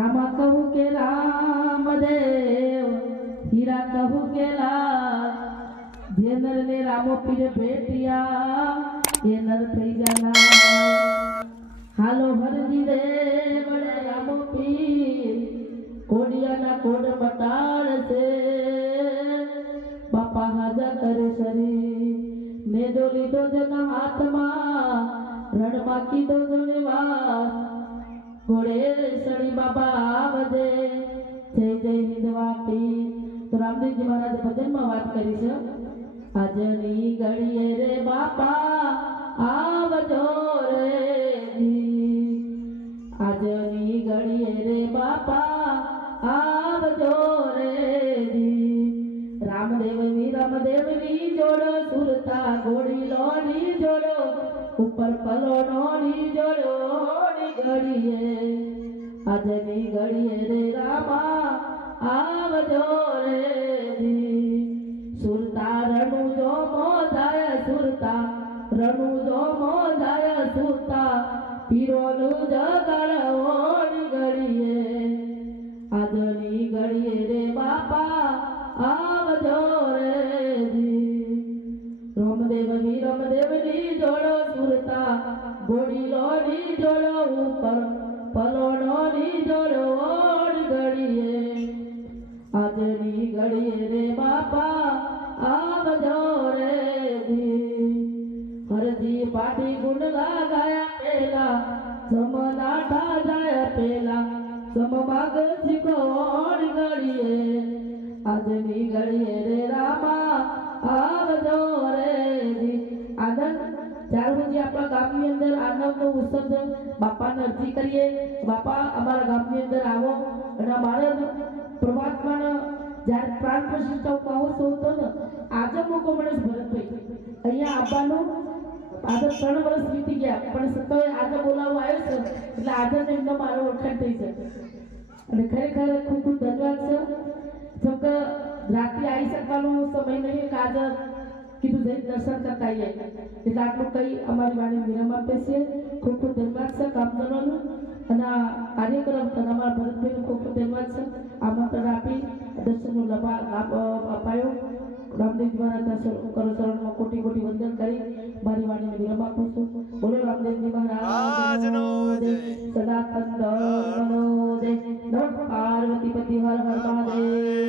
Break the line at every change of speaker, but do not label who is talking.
રામા કહું કે રામદેવ હીરા કહું કે જે નરને રામો પીરે ભેટિયા એ નર થઈ જાના હાલો હરજી રે વડે રામો પીર કોડિયાના કોડ મટાડશે બાપા હાજા કરે શરી મેં જો લીધો જના હાથમાં રણમાં કીધો જણે વાત ઘોડે સડી બાબા આવજે જય જય હિંદવા પીર તો રામદેવજી મહારાજ ભજનમાં વાત કરી છે આજની ઘડીએ રે બાપા આવજો રે. આજની ઘડીએ રે બાપા આવજો રે. રામદેવ વી, રામદેવની જોડો સુરતા ઘોડી લોની જોડો ઉપર પલોનો ની જોડો ઘડીએ આજની ઘડીએ રે રામા આવજો રે. સુરતા રણુ જો મોધાય સુરતા, રણુ જો મોધાય સુરતા, પીરોનું જગણ ઓણી ઘડીએ આજની ઘડીએ રે બાપા આવજો રે. રામદેવ વી રામદેવની જોડો સુરતા ગોડી ની જોડો ઉપર પલોનો દરવાડ ઘડીએ આજની ઘડીએ રે બાપા રે જી. હરજી પાટી ગુણ લાગાયા પેલા સમનાઠા જાય પેલા સમમાગ શીખોણ ઘડીએ આજની ઘડીએ રે રામા, આવજો રે. આનંદ ચાર પછી આપણા ગામની અંદર આનંદનો ઉત્સવ છે બાપાને અરજી કરીએ બાપા અમારા ગામની અંદર આવો અને અમારા પરમાત્માના જ્યારે પ્રાણ પ્રતિષ્ઠા મહોત્સવ હતો ને આજે મોકો મળે છે ભરતભાઈ અહીંયા આવવાનો આજે ત્રણ વર્ષ વીતી ગયા પણ છતાંય આજે બોલાવવા આવ્યો છે એટલે આજે જ એમનો મારો ઓળખાણ થઈ છે અને ખરેખર ખૂબ ખૂબ ધન્યવાદ છે જો કે રાત્રે આવી શકવાનો સમય નહીં કે આજે કીધું જઈ દર્શન કરતા આવીએ. એટલે આટલું કહી અમારી વાણી વિરામ આપે છે. ખૂબ ખૂબ ધન્યવાદ સર કામદારોનું અને આ કાર્યક્રમ અને અમારા ભરતભાઈનું ખૂબ ખૂબ ધન્યવાદ સર આમંત્રણ આપી દર્શનનો લાભ અપાયો. રામદેવ દ્વારા કરો ચરણમાં કોટી કોટી વંદન કરી મારી વાણીને વિરામ આપું છું. બોલો રામદેવજી મહારાજ. જય સદાતન ધર્મનો જય. પાર્વતી પતિ હર હર મહાદેવ.